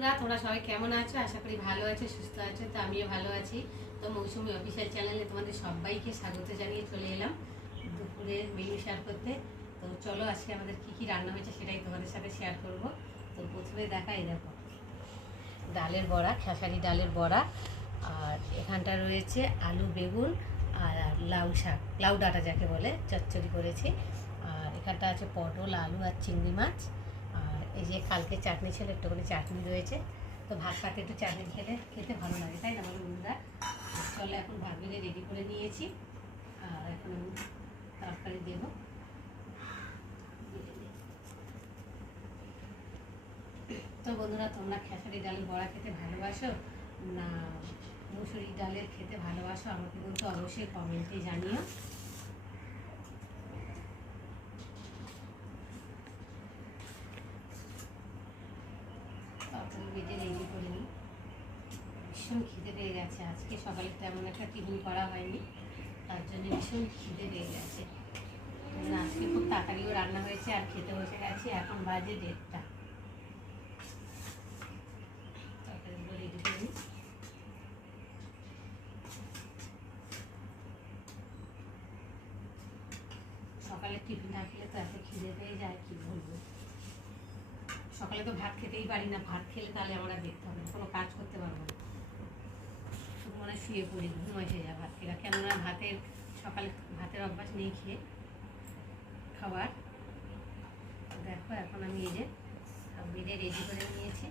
তোমরা সবাই কেমন আছো? আশা করি ভালো আছো, সুস্থ আছো। তো আমিও ভালো আছি। তো মৌসুমি অফিসিয়াল চ্যানেলে তোমাদের সবাইকে স্বাগত জানিয়ে চলে এলাম দুপুরে মেনু শেয়ার করতে। তো চলো আজকে আমাদের কি কি রান্না হয়েছে সেটাই তোমাদের সাথে শেয়ার করব। তো প্রথমে দেখাই, দেখো ডালের বড়া, খেসারি ডালের বড়া। আর এখানটা রয়েছে আলু বেগুন আর লাউ শাক, লাউ ডাঁটা যাকে বলে, চচ্চড়ি করেছি। আর এখানটা আছে পটল আলু আর চিংড়ি মাছ। আর এই যে কালকে চাটনি ছিল, একটুখানি চাটনি রয়েছে। তো ভাত সাথে একটু চাটনি খেলে খেতে ভালো লাগে, তাই না বলো বন্ধুরা? চলো এখন ভাত বেড়ে রেডি করে নিয়েছি। আর এখন আমি তরকারি দেবো। তো বন্ধুরা, তোমরা খেসারি ডালের বড়া খেতে ভালোবাসো না মুসুরি ডালের খেতে ভালোবাসো? আমাকে কিন্তু অবশ্যই কমেন্টে জানিও। তরকারি বেটে রেডি করে নিই। ভীষণ খিদে পেয়ে গেছে, আজকে সকালে তেমন একটা টিফিন করা হয়নি, তার জন্য ভীষণ খিদে পেয়ে গেছে। আজকে খুব তাড়াতাড়িও রান্না হয়েছে আর খেতে বসে গেছি। এখন বাজে 1:30। তরকারিগুলো রেডি করে নিই। সকালে টিফিন থাকলে তো এত খিদে পেয়ে যায়, কি বলবো। সকালে তো ভাত খেতেই পারি না, ভাত খেলে তাহলে আমরা দেখতে হবে, কোনো কাজ করতে পারবো না। শুধু মনে শুয়ে পড়ি, ঘুম এসে যায় ভাত খেলে। কেননা সকালে ভাতের অভ্যাস নেই খেয়ে খাবার। দেখো এখন আমি এই যে বেড়ে রেডি করে নিয়েছি।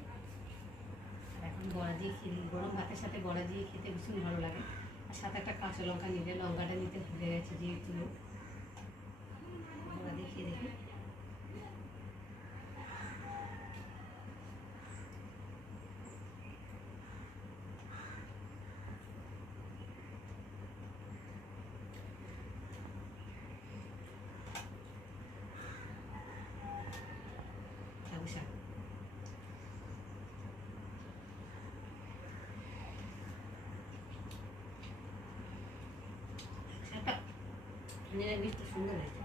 আর এখন বড়া দিয়ে খেয়ে, গরম ভাতের সাথে বড়া দিয়ে খেতে ভীষণ ভালো লাগে। আর সাথে একটা কাঁচা লঙ্কা নিলে, লঙ্কাটা নিতে ভুলে গেছি যেহেতু। বড়া দিয়ে খেয়ে দেখি। নিরামিষ তো সুন্দর হয়েছে।